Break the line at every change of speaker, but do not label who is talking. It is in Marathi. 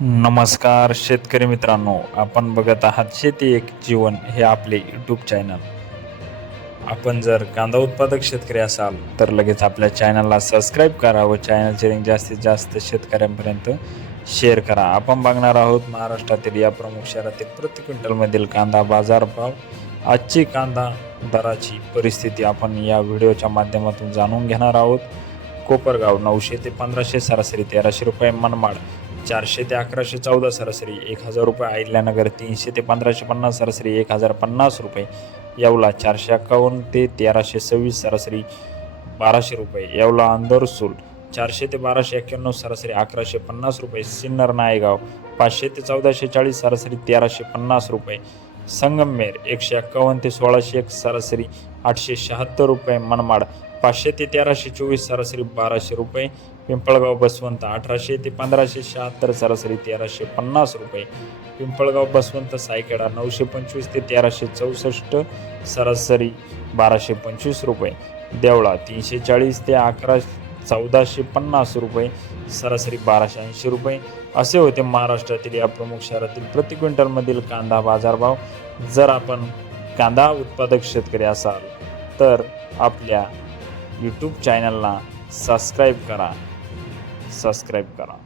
नमस्कार शेतकरी मित्रांनो आपण बघत आहात शेती एक जीवन हे आपले यूट्यूब चॅनल आपण जर कांदा उत्पादक शेतकरी असाल तर लगेच आपल्या चॅनलला सबस्क्राईब करा व चॅनलचे लिंक जास्तीत जास्त शेतकऱ्यांपर्यंत शेअर करा. आपण बघणार आहोत महाराष्ट्रातील या प्रमुख शहरातील प्रति क्विंटलमधील कांदा बाजारभाव. आजची कांदा दराची परिस्थिती आपण या व्हिडिओच्या माध्यमातून जाणून घेणार आहोत. कोपरगाव नऊशे ते पंधराशे सरासरी तेराशे रुपये मनमाड चारशे ते अकराशे चौदा सरासरी एक हजार रुपये आयल्यानगर तीनशे ते पंधराशे पन्नास सरासरी एक हजार पन्नास रुपये येवला चारशे एक्कावन्न ते तेराशे सव्वीस सरासरी बाराशे रुपये येवला अंदरसूल चारशे ते बाराशे एक्क्याण्णव सरासरी अकराशे पन्नास रुपये सिन्नर नायगाव पाचशे ते चौदाशे चाळीस सरासरी तेराशे पन्नास रुपये संगमनेर एकशे एक्कावन्न ते सोळाशे एक सरासरी आठशे शहात्तर रुपये मनमाड पाचशे ते तेराशे चोवीस सरासरी बाराशे रुपये पिंपळगाव बसवंत अठराशे ते पंधराशे शहात्तर सरासरी तेराशे पन्नास रुपये पिंपळगाव बसवंत सायकेडा नऊशे पंचवीस ते तेराशे चौसष्ट सरासरी बाराशे पंचवीस रुपये देवळा तीनशे चाळीस ते अकरा चौदाशे पन्नास रुपये सरासरी बाराशे ऐंशी रुपये. असे होते महाराष्ट्रातील या प्रमुख शहरातील प्रति क्विंटलमधील कांदा बाजारभाव. जर आपण कांदा उत्पादक शेतकरी असाल तर आपल्या यूट्यूब चॅनलला सबस्क्राईब करा. सबस्क्राईब करा.